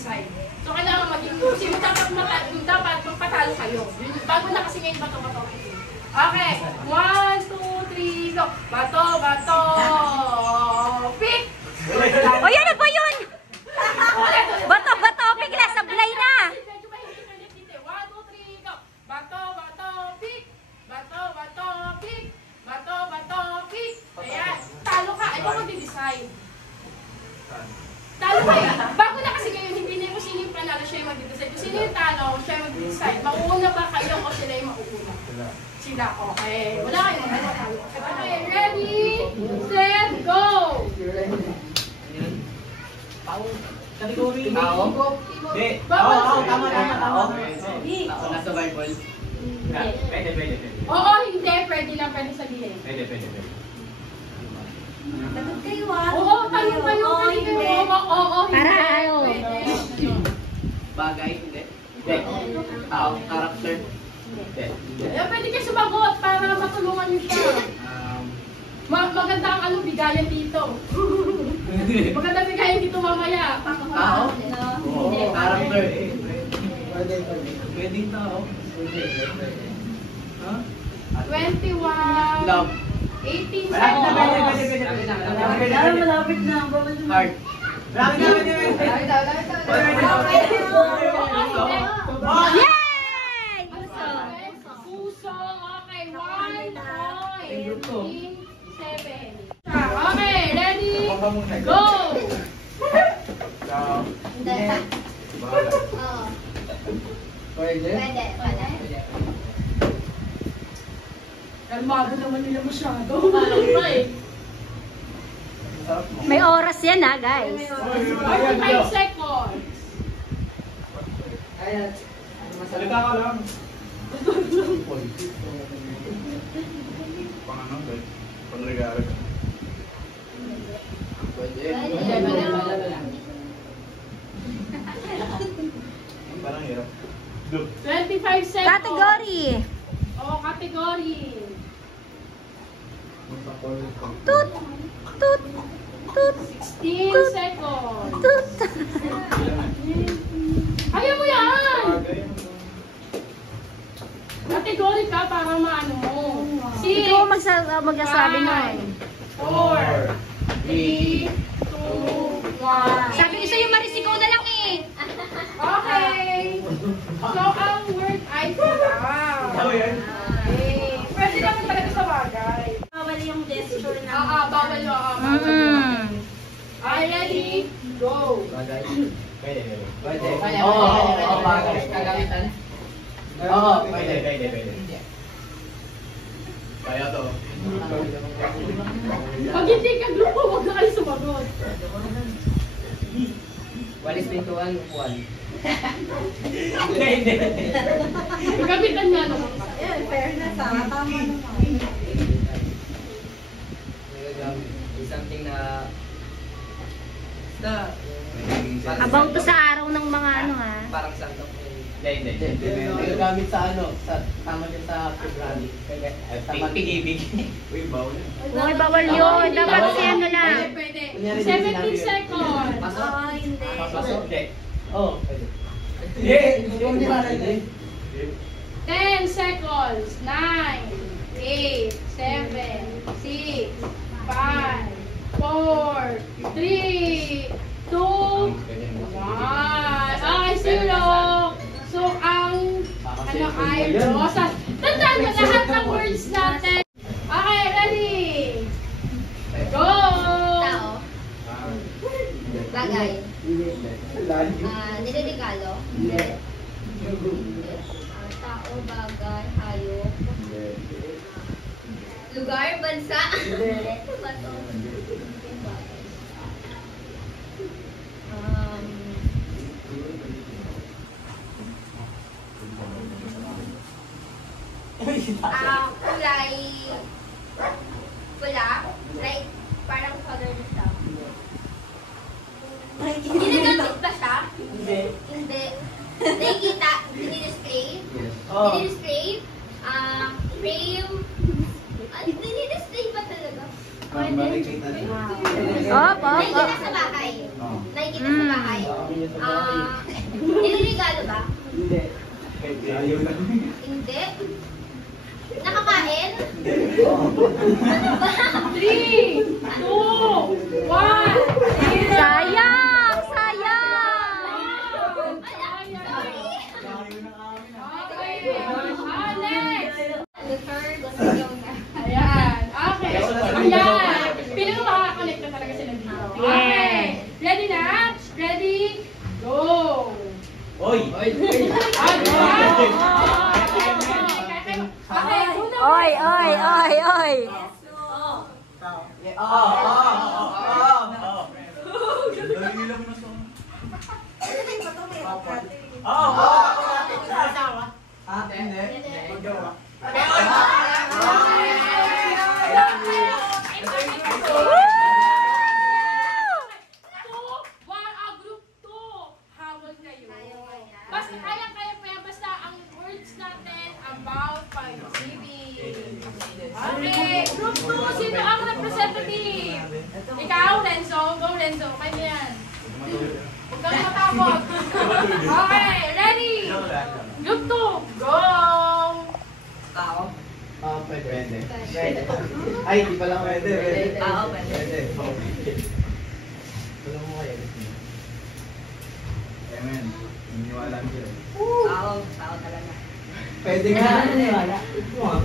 magde-decide. So, kailangan maging sino dapat magpatalo kayo. Bago na kasi ngayon bato-bato. Okay, 1, 2, 3, go! Bato, bato! Pick! O yan na ba yun? Bato, bato, bigla, sablay na! 1, 2, 3, go! Bato, bato, pick! Bato, bato, pick! Bato, bato, pick! Ayan, talo ka. Ikaw mag-decide. Talo kayo. Bago na kasi ngayon, hindi na kung sino yung panalo, siya yung mag-decide. Kung sino yung talo, siya yung mag-decide. Mauuna ba kayo o sila yung mauuna? Sila. Okay. Wala kayong talo. Okay, ready, set, go! Category. Tao? Hindi. Tama. Tao na survival. Pwede. Oo, hindi. Pwede lang. Pwede sabihin. Pwede. Dapat kayo ah. Oo, tayo. Oo, Para ano? Bagay? Hindi. Tao? Character? Hindi. Pwede kayo sumagot para matulungan niyo siya. Maganda ang bigayan dito. Maganda bigayan dito mamaya. Tao? Oo. Character? Pwede tao? Ha? 21. Love? 18 Malapit seconds. na. Malapit na. Heart? Yay! Puso. Okay, 1 point. 7. Okay, ready? Go! Pwede? Pwede. Kalmado naman nila masyado. Parang pa eh. May oras yan ha, guys. 45 seconds. Salita ka lang. Pang-regalo ka. Pwede. Parang hirap. 25 seconds. Category. Oo, category. Tut. 16 seconds. Tut. Ayaw mo yan! Category ka para maano mo. Ikaw magsasabi nun. 4, 3, 2, 1. Sabi ko sa'yo, Maris, ikaw na lang eh. Okay. So, ang word ay sarap. Okay. Pwede naman talaga sa bagay. Bawal yung gesture na. Bawal yun. Okay, ready? Go. Bagay? Pwede. Oo, bagay. Kagamitan? Oo, pwede. Kaya to. Pag hindi ka grupo, huwag na kayo sumagot. Walis pintuan, upuan. Gamitan niya naman. Fairness ah. Tama naman. Something na... Abang to sa araw ng mga ano ha. Parang sandok. Hindi. Nagagamit sa ano, tama siya sa February. Pig-ibig. Uy, bawal yun. Huwag bawal yun. Dapat si ano lang. Pwede. 17 seconds. Pasok? Hindi. Pasok? Hindi. Oo, pwede. 10 seconds. 9, 8, 7, 6, 5, 4, 3, 2, 1. Okay, 0. So, ang ano ay rosas. Tandaan mo lahat ng words natin. Okay, ready? Go! Tao. Bagay. Niregalo. Tao, bagay, hayop. Lugar, bansa. Bato. Kulay pula, like parang colorless daw. Ginagamit ba siya? Hindi. Nakikita, dinidisplay? Dinidisplay? Frame? Dinidisplay ba talaga? Op. Nakikita sa bahay. Nakikita sa bahay. Nililigalo ba? Hindi. Ayaw lang. Hindi. Nakakain? 3, 2, 1. Sayang! Sayang! Ayan. Okay. Ayan. Piling ko makakakonect na talaga sila dito. Okay. Ready na? Ready? Go! Oy! Okay, una. Oy, oy, oy, oy! Group 2. Habol kayo. Basta kaya pa yan. Basta ang words natin about pag-ibig. Okay, group 2. Sino ang representative? Ikaw, Renzo. Go, Renzo. Kayo yan. Huwag kang matapot. Okay, ready? Group 2. Go! Pwede. Ay, di pala pwede. Pwede. Tulong mo kayo. Amen. Iniwala niyo. Pwede nga.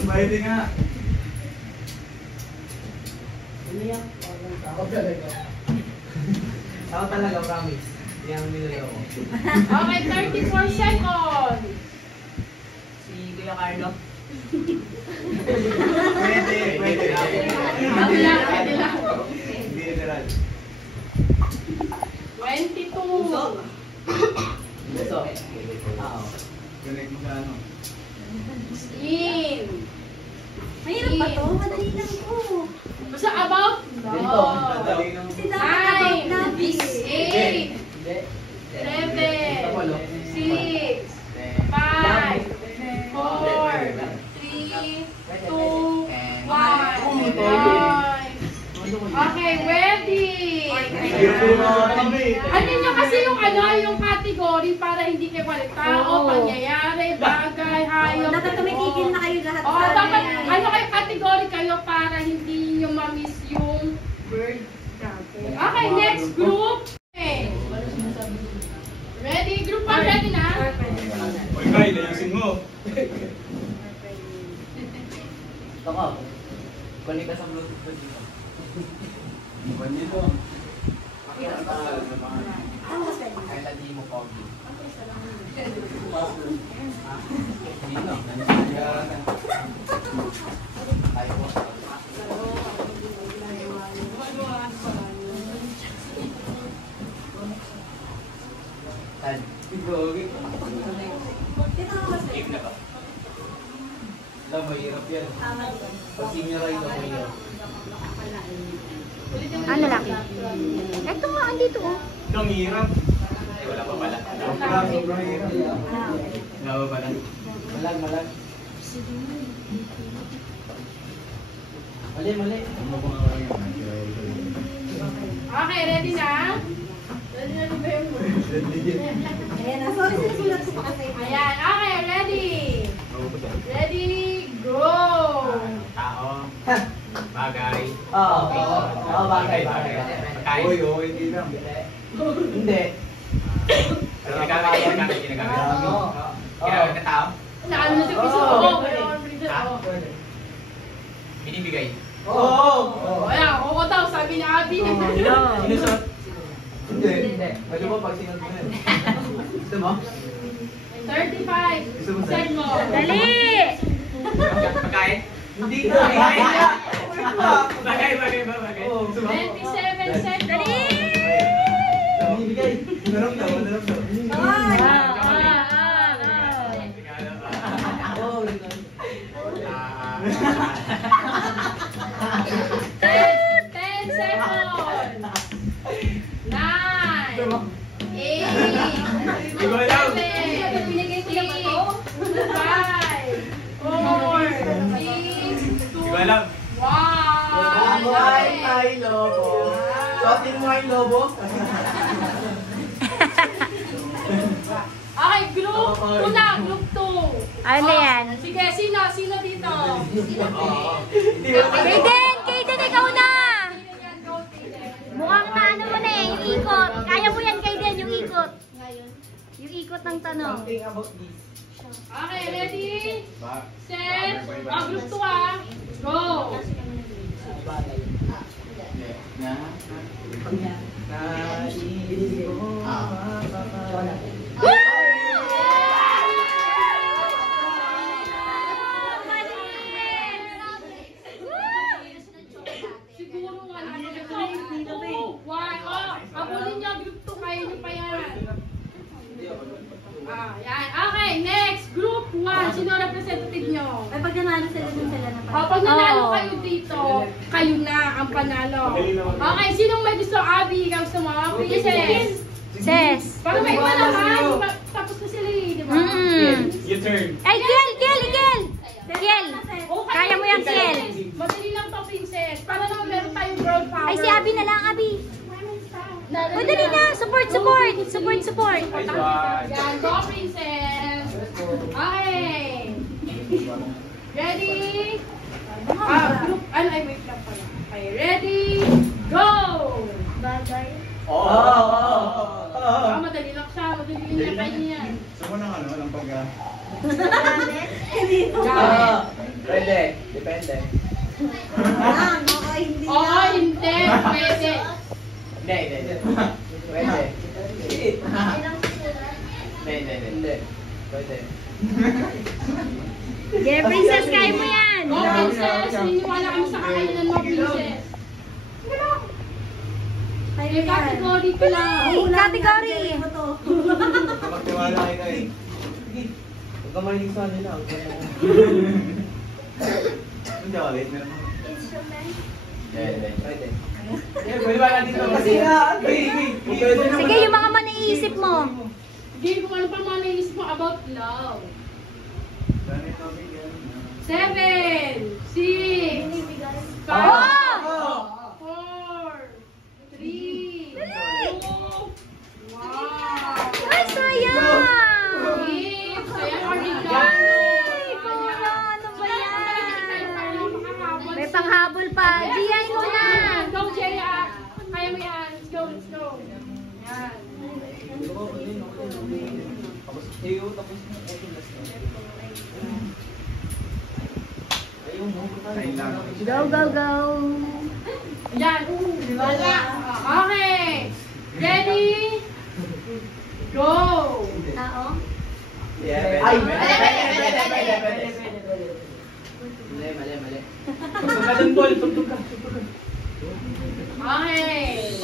Pwede nga. Ako talaga, promise. Hindi ang nilalaw ko. Okay, 34 seconds. Si Kuya Carlo. Pwede. Pwede lang. Hindi literal. 22. Gusto? Connect mo sa ano. 16. Mahirap ba to? Madali lang to. Basta about Ganito. Madali lang. 9, 8, Hindi. 7, 6, 5, 4, 3, 2, 1. Okay, ready? Ano nyo kasi yung yung category para hindi kayo walang tao, pangyayari, bagay, hayop. Dapat tumitigil na kayo lahat. Oo, dapat kayo category kayo para hindi nyo ma-miss yung word natin. Okay, next group. Okay. Ready? Group 1, ready na? Oy, Kyle, ayusin mo. Ito ka. Connect ka sa Bluetooth ko dito. Mukhang dito. Ay, lagi mo pogi. Hindi na. Ayaw mo. Tan. Game na ba? Alam, mahirap yan. Pag seniorize ako mahirap. Ano lang? Ito nga, andito oh. Ito, ang hirap. Ay, wala pa pala. Sobrang hirap. Wala pa pala. Malag. Mali. Okay, ready na? Ready na ba yung word? Ayan na. Sorry, sinusulat ko pa kasi. Ayan, okay, ready? Ready, go! Tao. Bagay. Oo, bagay. Kain. Oy, hindi lang. Hindi. Ginagamit. Ginamit na tao. Saan na sa piso ko? Binibigay. Oo. Ayan, ako daw, sabi ni Abby. Sinusot? Hindi. Pwede mo pag sinod mo yun. Gusto mo? 35 seconds. Dali! Pagkain. Hindi ka. Bagay. 27 seconds. Dali! Binibigay. Narap daw. Oo, ganun. 10 seconds. 9, 8, 7, 6, 5, 4, 3, 2, 1. Ay, Milo po. Sosin mo Kumain lobo? Okay, group 2 na, group 2. Ano yan? Sige, sino dito? Kaden, ikaw na! Mukhang na ano mo na eh, yung ikot. Kaya mo yan, Kaden, yung ikot. Yung ikot ng tanong. Something about this. Okay, ready? Set. Group 2 ah. Go! Siguro nga natin. 3, 2, 1. Abulin niyo, group 2. Kaya niyo pa yan. Yan. Okay, next. Group 1. Sino representative niyo? Ay, pag nanalo sila dun sila na pa. Pag nanalo kayo dito, kayo na ang panalo. Okay, sinong may gusto? Abby, ikaw gusto mo? Princess. Ses. Para may iba naman. Tapos na sila eh, di ba? Your turn. Ay, Kiel! Kiel! Okay. Kaya mo yan, Kiel. Madali lang to, Princess. Para naman meron tayong girl power. Ay, si Abby na lang, Abby. O, dali na. Support. Nice one. Yan, go, Princess. Okay. Ready? Group, ay, wait lang pala. Okay, ready? Go! Bagay. Madali lang siya. Madali lang niya. Kaya niya yan. Gusto mo ng ano, ng pag... Pwede. Depende. Okay, hindi Oo, hindi. Pwede. Hindi. Pwede. Hindi. Pwede. Yeah, Princess, kaya mo yan. Go, Princess. Naniniwala kami sa kakayanan mo, Princess. May category ka lang. Category. Magtiwala kayo na eh. Huwag ka mahilig sa nila. Hindi ako late. Meron ako. Pwede. Pwede ba natin ito? Kasi nga. Sige, yung mga manaisip mo. Sige, kung ano pa mga naisip mo about love. Dami ito, bigyan. 7, 6, 5, Oh! 4, 3, 2, 1. Ay, sayang! Gift! Saya ka rin Ay, Paula, ano ba yan? May panghabol pa. Giyan mo na. Go, Jaya! Kaya mo yan. Let's go, let's go. Yan. Ayun lang. Go. Yan. Wala. Okay. Ready? Go! Tao? Ay, pwede. Mali. Tugtog ka dun, Paul. Tugtog ka. Okay.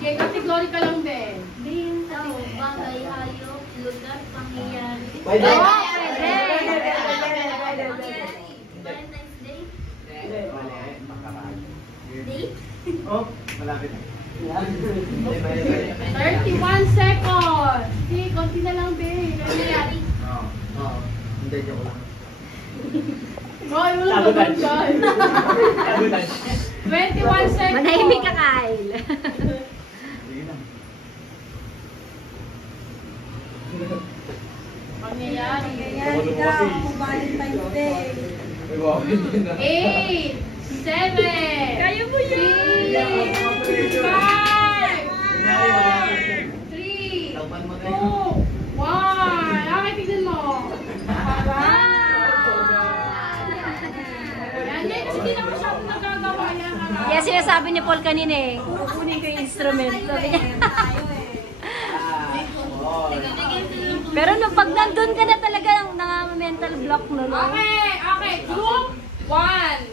Okay, category ka lang din. Hindi yung tao. Bagay, hayop, lugar, pangyayari. Pwede. Valentine's Day? Mali. Date? Oh, malapit. Mali. 31 seconds. Sige, konti na lang, babe. Pangyayari? Oo. Hindi, joke lang. Hoy, wala naman dyan. 21 seconds. Manahimik ka, Kyle. Sige lang. Pangyayari. Valentine's Day. 8, 7, Kaya mo yan. 6, 5, 4, 3, 2, 1. Okay, tignan mo. Yan, kasi di na masyadong nagagawa yan. Kaya sinasabi ni Paul kanina eh, kukunin ko yung instrument. Sabi niya. Pero nung pag nandun ka na talaga, nang-mental block na no? Okay, group 1.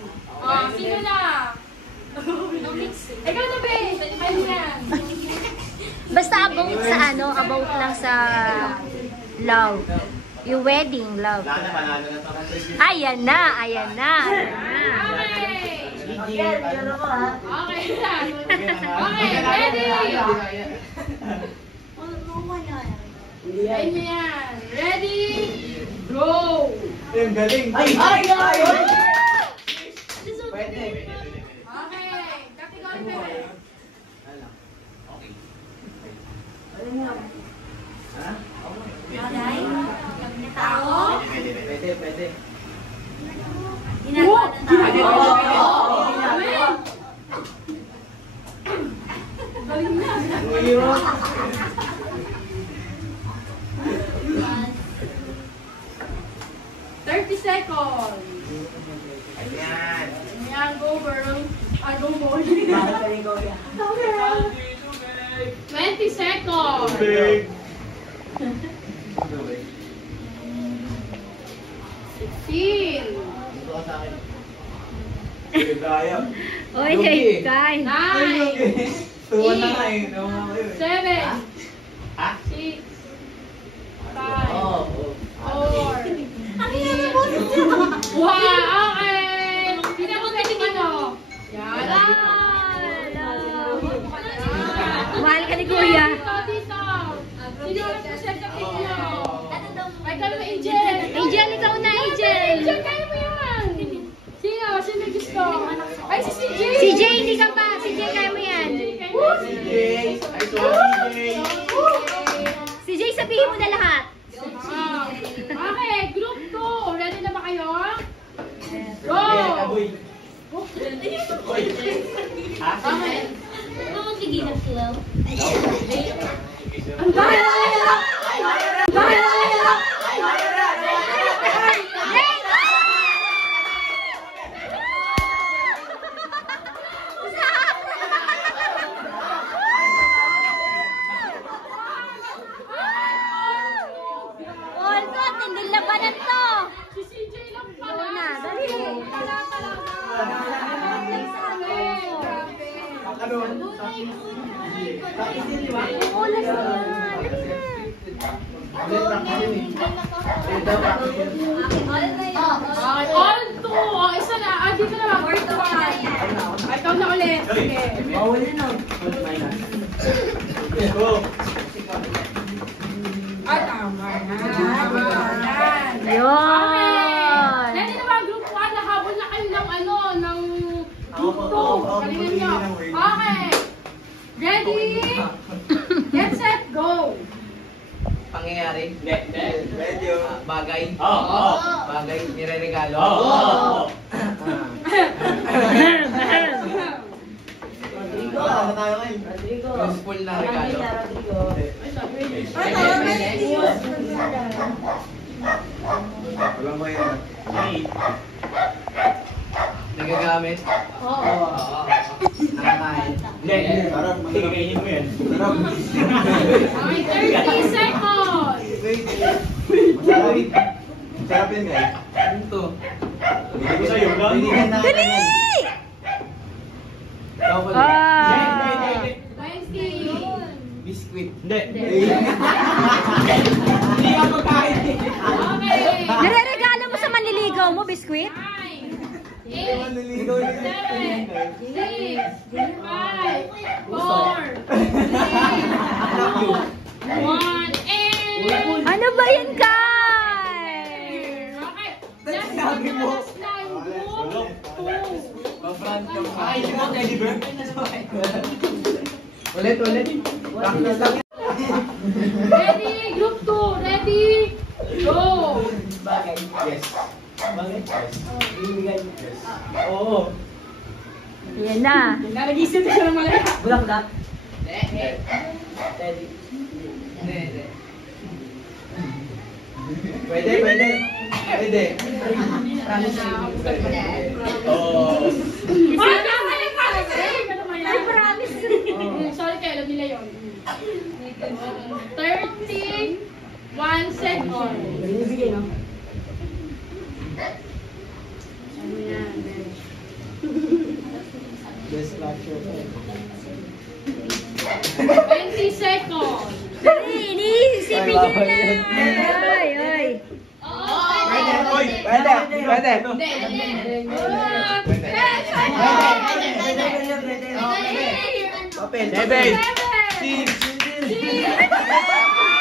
Sino na? Ikaw na, babe. Ano yan? Basta about sa about lang sa love. Yung wedding love. Ayan na. Okay. Okay, ready? Ayun yan. Ready? Go! Ang galing. Ay! Okay. Pwede. Category Okay. Ha? Bagay? Tao? Pwede, pwede. Ginagawa ng tao? Galing na. Umiiwan. 30 seconds. Ayan. Ayan, go girl. Go boy. 20 seconds. Big. 16. Dito ka sa akin. Kaya. Oy, Lugi. Kay. 9. Tuwa na nga eh. Tuwa nga kayo eh. 7. Ha? 6. 5. Oo. 4. Wow, okay. Hindi na ako pwedeng ano. Yan. Mahal ka ni Kuya. Dito. Sino ang present ng inyo? Ay, kami ba, Angel? Angel, ikaw na, Angel. Angel, kaya mo yan. Sino? Sino gusto? Ay, si CJ. Si Jay, hindi ka pa. Si Jay, kaya mo yan. Jay. Ay, sorry, Jay. Si Jay, sabihin mo na lahat. Okay, group 2. Ready na ba kayo? Go! Uy. Uy. Ha? Okay. Ano tigilan sila? Ang dami! All ko, tindil labanan to. Si CJ lang pala. Oo na, dali. Wala talaga. Ulas na. Okay, all two. Oh, isa na. Dito na lang. Fourth one. Ikaw na ulit. Sige. Bawal yun ah. Go. Ay, tama na. Yan. Yun. Ready na ba, group 1? Nahabol na kayo ng ano, ng group 2. Galingan nyo. Okay. Ready? Get set, go. Pangyayari? Medyo. Bagay? Oo. Bagay, nire-regalo? Oo. Rodrigo. Ano tayo ngayon? Rodrigo. Useful na regalo? Walang bayan. Nagagamit? Oo. Nakakain? Hindi. Sarap. Masarap. Mo yan. Sarap. Okay, 30 seconds. Masarap. Masarap yan guys. Ito. Bigay ko sa'yo. Binigyan na Dali! Double. Ah. 20. Biscuit. Hindi. Hindi ka magkain. Okay. Nire-regalo mo sa manliligaw mo, biskwit? 9, 8, 7, 6, 5, 4, 3, 2, 1, and... Ano ba yan, Kay? Okay. Last na, last line. Group 2. Mafront ka mo. Ay, hindi mo, Teddy Bear. Ulit. Practice lang. Ready? Group 2. Ready? Go! Bagay. Yes. Bagay. Yes. Ibigay. Yes. Oo. Yan na. Nag-isip siya ng malaya. Bulak-bulak. Hindi. Teddy. Hindi. Pwede. Oo. Ay, tama na pala. Ay, promise. sorry kayo, alam nila yun. 31 seconds. Binibigay, no? Ano yan? Best lecture. 20 seconds. Dali, iniisipin nyo na. Oy. Pwede. Papel. 7, 6, 6,